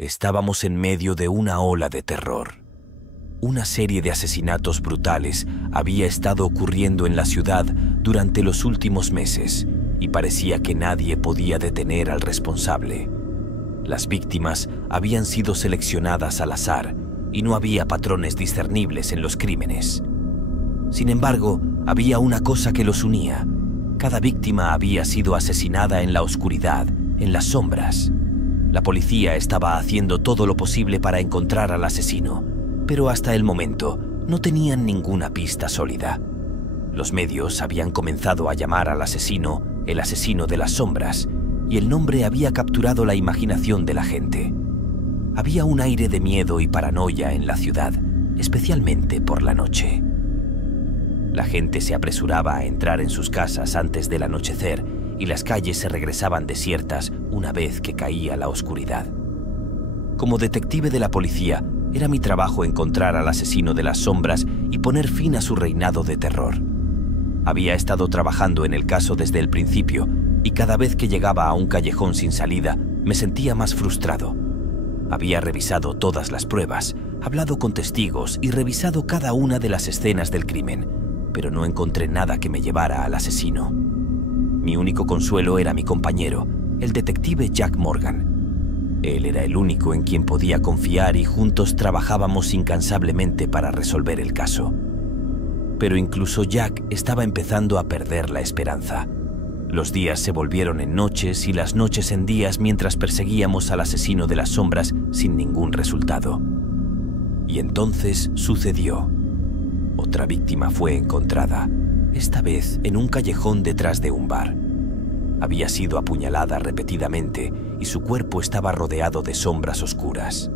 Estábamos en medio de una ola de terror. Una serie de asesinatos brutales había estado ocurriendo en la ciudad durante los últimos meses y parecía que nadie podía detener al responsable. Las víctimas habían sido seleccionadas al azar y no había patrones discernibles en los crímenes. Sin embargo, había una cosa que los unía. Cada víctima había sido asesinada en la oscuridad, en las sombras. La policía estaba haciendo todo lo posible para encontrar al asesino, pero hasta el momento no tenían ninguna pista sólida. Los medios habían comenzado a llamar al asesino el asesino de las sombras, y el nombre había capturado la imaginación de la gente. Había un aire de miedo y paranoia en la ciudad, especialmente por la noche. La gente se apresuraba a entrar en sus casas antes del anochecer y las calles se regresaban desiertas una vez que caía la oscuridad. Como detective de la policía, era mi trabajo encontrar al asesino de las sombras y poner fin a su reinado de terror. Había estado trabajando en el caso desde el principio y cada vez que llegaba a un callejón sin salida me sentía más frustrado. Había revisado todas las pruebas, hablado con testigos y revisado cada una de las escenas del crimen, pero no encontré nada que me llevara al asesino. Mi único consuelo era mi compañero, el detective Jack Morgan. Él era el único en quien podía confiar y juntos trabajábamos incansablemente para resolver el caso. Pero incluso Jack estaba empezando a perder la esperanza. Los días se volvieron en noches y las noches en días mientras perseguíamos al asesino de las sombras sin ningún resultado. Y entonces sucedió. Otra víctima fue encontrada, esta vez en un callejón detrás de un bar. Había sido apuñalada repetidamente y su cuerpo estaba rodeado de sombras oscuras.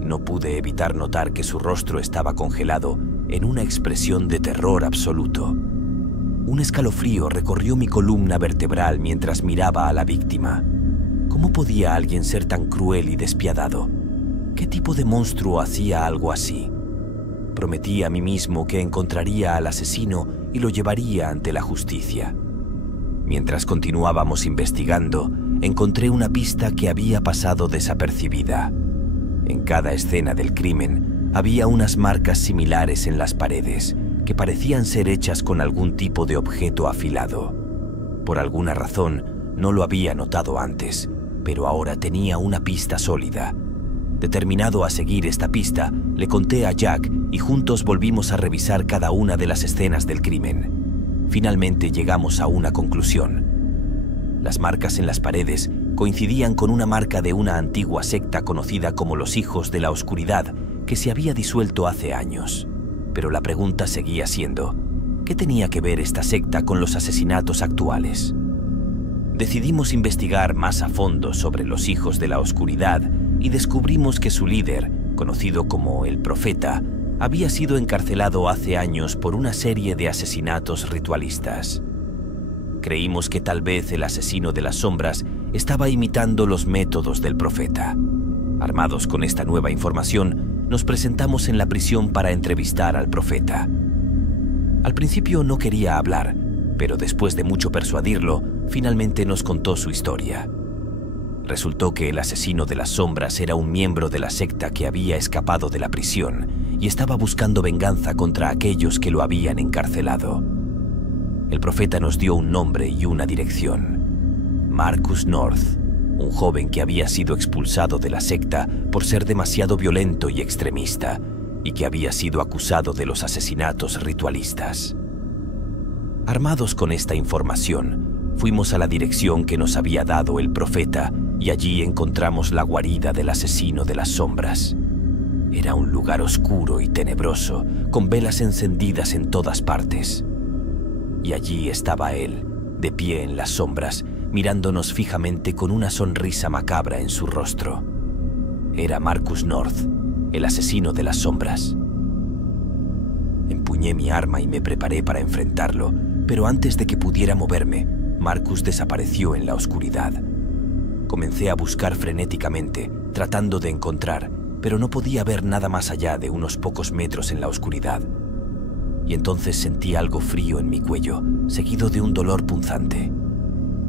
No pude evitar notar que su rostro estaba congelado en una expresión de terror absoluto. Un escalofrío recorrió mi columna vertebral mientras miraba a la víctima. ¿Cómo podía alguien ser tan cruel y despiadado? ¿Qué tipo de monstruo hacía algo así? Prometí a mí mismo que encontraría al asesino y lo llevaría ante la justicia. Mientras continuábamos investigando, encontré una pista que había pasado desapercibida. En cada escena del crimen había unas marcas similares en las paredes que parecían ser hechas con algún tipo de objeto afilado. Por alguna razón no lo había notado antes, pero ahora tenía una pista sólida. Determinado a seguir esta pista, le conté a Jack y juntos volvimos a revisar cada una de las escenas del crimen. Finalmente llegamos a una conclusión. Las marcas en las paredes coincidían con una marca de una antigua secta conocida como los Hijos de la Oscuridad, que se había disuelto hace años. Pero la pregunta seguía siendo, ¿qué tenía que ver esta secta con los asesinatos actuales? Decidimos investigar más a fondo sobre los Hijos de la Oscuridad y descubrimos que su líder, conocido como el Profeta, había sido encarcelado hace años por una serie de asesinatos ritualistas. Creímos que tal vez el asesino de las sombras estaba imitando los métodos del Profeta. Armados con esta nueva información, nos presentamos en la prisión para entrevistar al Profeta. Al principio no quería hablar, pero después de mucho persuadirlo, finalmente nos contó su historia. Resultó que el asesino de las sombras era un miembro de la secta que había escapado de la prisión y estaba buscando venganza contra aquellos que lo habían encarcelado. El Profeta nos dio un nombre y una dirección. Marcus North, un joven que había sido expulsado de la secta por ser demasiado violento y extremista, y que había sido acusado de los asesinatos ritualistas. Armados con esta información, fuimos a la dirección que nos había dado el Profeta y allí encontramos la guarida del asesino de las sombras. Era un lugar oscuro y tenebroso, con velas encendidas en todas partes. Y allí estaba él, de pie en las sombras, mirándonos fijamente con una sonrisa macabra en su rostro. Era Marcus North, el asesino de las sombras. Empuñé mi arma y me preparé para enfrentarlo, pero antes de que pudiera moverme, Marcus desapareció en la oscuridad. Comencé a buscar frenéticamente, tratando de encontrar, pero no podía ver nada más allá de unos pocos metros en la oscuridad. Y entonces sentí algo frío en mi cuello, seguido de un dolor punzante.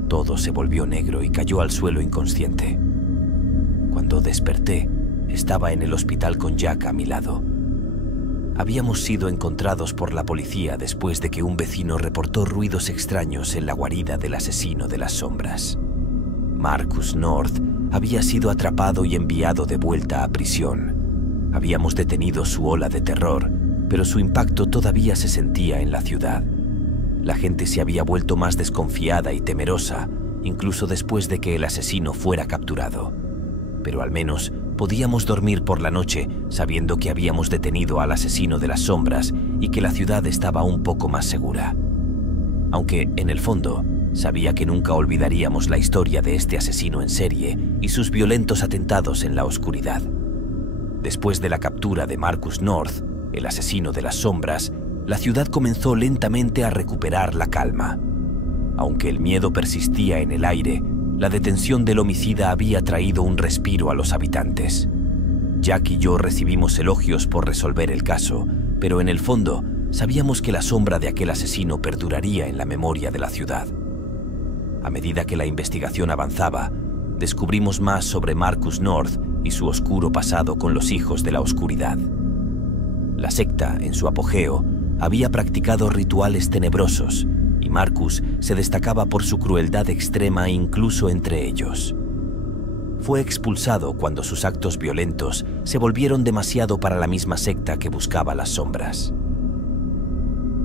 Todo se volvió negro y cayó al suelo inconsciente. Cuando desperté, estaba en el hospital con Jack a mi lado. Habíamos sido encontrados por la policía después de que un vecino reportó ruidos extraños en la guarida del asesino de las sombras. Marcus North había sido atrapado y enviado de vuelta a prisión. Habíamos detenido su ola de terror, pero su impacto todavía se sentía en la ciudad. La gente se había vuelto más desconfiada y temerosa, incluso después de que el asesino fuera capturado. Pero al menos podíamos dormir por la noche sabiendo que habíamos detenido al asesino de las sombras y que la ciudad estaba un poco más segura. Aunque, en el fondo, sabía que nunca olvidaríamos la historia de este asesino en serie y sus violentos atentados en la oscuridad. Después de la captura de Marcus North, el asesino de las sombras, la ciudad comenzó lentamente a recuperar la calma. Aunque el miedo persistía en el aire, la detención del homicida había traído un respiro a los habitantes. Jack y yo recibimos elogios por resolver el caso, pero en el fondo sabíamos que la sombra de aquel asesino perduraría en la memoria de la ciudad. A medida que la investigación avanzaba, descubrimos más sobre Marcus North y su oscuro pasado con los hijos de la oscuridad. La secta, en su apogeo, había practicado rituales tenebrosos, y Marcus se destacaba por su crueldad extrema incluso entre ellos. Fue expulsado cuando sus actos violentos se volvieron demasiado para la misma secta que buscaba las sombras.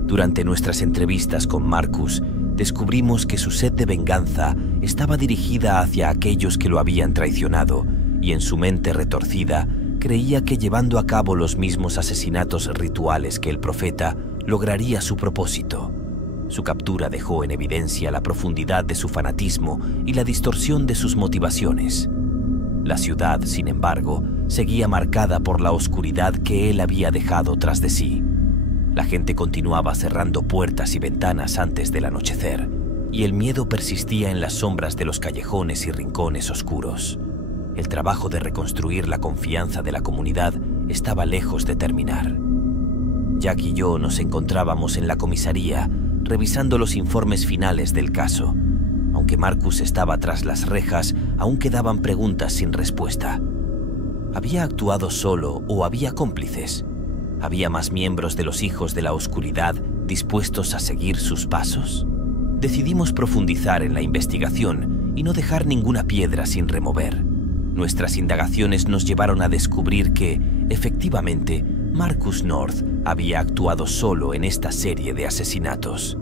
Durante nuestras entrevistas con Marcus, descubrimos que su sed de venganza estaba dirigida hacia aquellos que lo habían traicionado, y en su mente retorcida creía que llevando a cabo los mismos asesinatos rituales que el profeta lograría su propósito. Su captura dejó en evidencia la profundidad de su fanatismo y la distorsión de sus motivaciones. La ciudad, sin embargo, seguía marcada por la oscuridad que él había dejado tras de sí. La gente continuaba cerrando puertas y ventanas antes del anochecer, y el miedo persistía en las sombras de los callejones y rincones oscuros. El trabajo de reconstruir la confianza de la comunidad estaba lejos de terminar. Jack y yo nos encontrábamos en la comisaría, revisando los informes finales del caso. Aunque Marcus estaba tras las rejas, aún quedaban preguntas sin respuesta. ¿Había actuado solo o había cómplices? ¿Había más miembros de los hijos de la oscuridad dispuestos a seguir sus pasos? Decidimos profundizar en la investigación y no dejar ninguna piedra sin remover. Nuestras indagaciones nos llevaron a descubrir que, efectivamente, Marcus North había actuado solo en esta serie de asesinatos.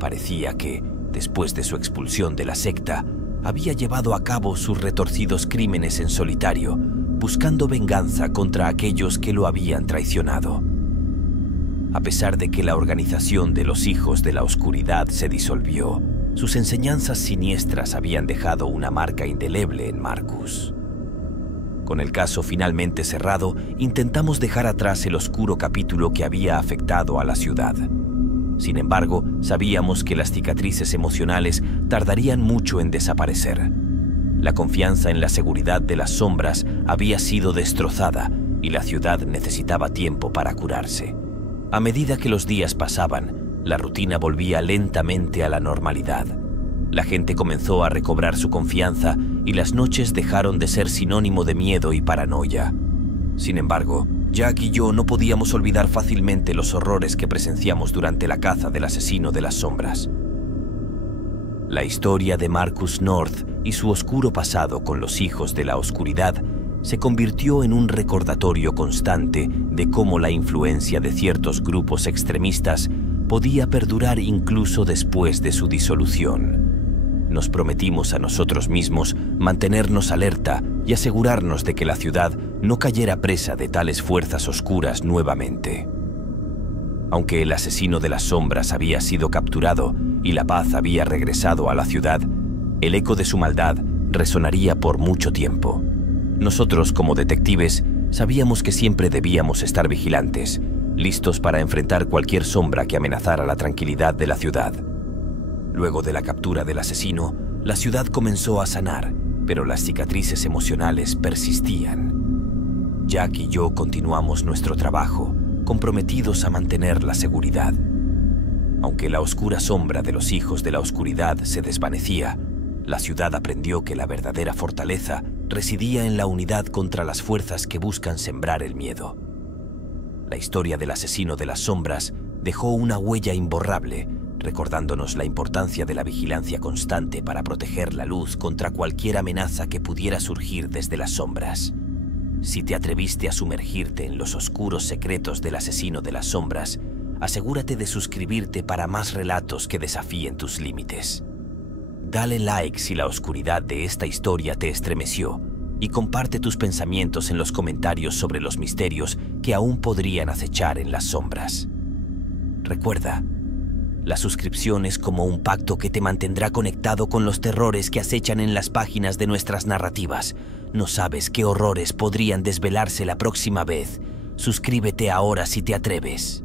Parecía que, después de su expulsión de la secta, había llevado a cabo sus retorcidos crímenes en solitario, buscando venganza contra aquellos que lo habían traicionado. A pesar de que la organización de los hijos de la oscuridad se disolvió, sus enseñanzas siniestras habían dejado una marca indeleble en Marcus. Con el caso finalmente cerrado, intentamos dejar atrás el oscuro capítulo que había afectado a la ciudad. Sin embargo, sabíamos que las cicatrices emocionales tardarían mucho en desaparecer. La confianza en la seguridad de las sombras había sido destrozada y la ciudad necesitaba tiempo para curarse. A medida que los días pasaban, la rutina volvía lentamente a la normalidad. La gente comenzó a recobrar su confianza y las noches dejaron de ser sinónimo de miedo y paranoia. Sin embargo, Jack y yo no podíamos olvidar fácilmente los horrores que presenciamos durante la caza del asesino de las sombras. La historia de Marcus North y su oscuro pasado con los hijos de la oscuridad se convirtió en un recordatorio constante de cómo la influencia de ciertos grupos extremistas podía perdurar incluso después de su disolución. Nos prometimos a nosotros mismos mantenernos alerta y asegurarnos de que la ciudad no cayera presa de tales fuerzas oscuras nuevamente. Aunque el asesino de las sombras había sido capturado y la paz había regresado a la ciudad, el eco de su maldad resonaría por mucho tiempo. Nosotros, como detectives, sabíamos que siempre debíamos estar vigilantes, listos para enfrentar cualquier sombra que amenazara la tranquilidad de la ciudad. Luego de la captura del asesino, la ciudad comenzó a sanar, pero las cicatrices emocionales persistían. Jack y yo continuamos nuestro trabajo, comprometidos a mantener la seguridad. Aunque la oscura sombra de los hijos de la oscuridad se desvanecía, La ciudad aprendió que la verdadera fortaleza residía en la unidad contra las fuerzas que buscan sembrar el miedo. La historia del asesino de las sombras dejó una huella imborrable, recordándonos la importancia de la vigilancia constante para proteger la luz contra cualquier amenaza que pudiera surgir desde las sombras. Si te atreviste a sumergirte en los oscuros secretos del asesino de las sombras, asegúrate de suscribirte para más relatos que desafíen tus límites. Dale like si la oscuridad de esta historia te estremeció y comparte tus pensamientos en los comentarios sobre los misterios que aún podrían acechar en las sombras. Recuerda, la suscripción es como un pacto que te mantendrá conectado con los terrores que acechan en las páginas de nuestras narrativas. No sabes qué horrores podrían desvelarse la próxima vez. Suscríbete ahora si te atreves.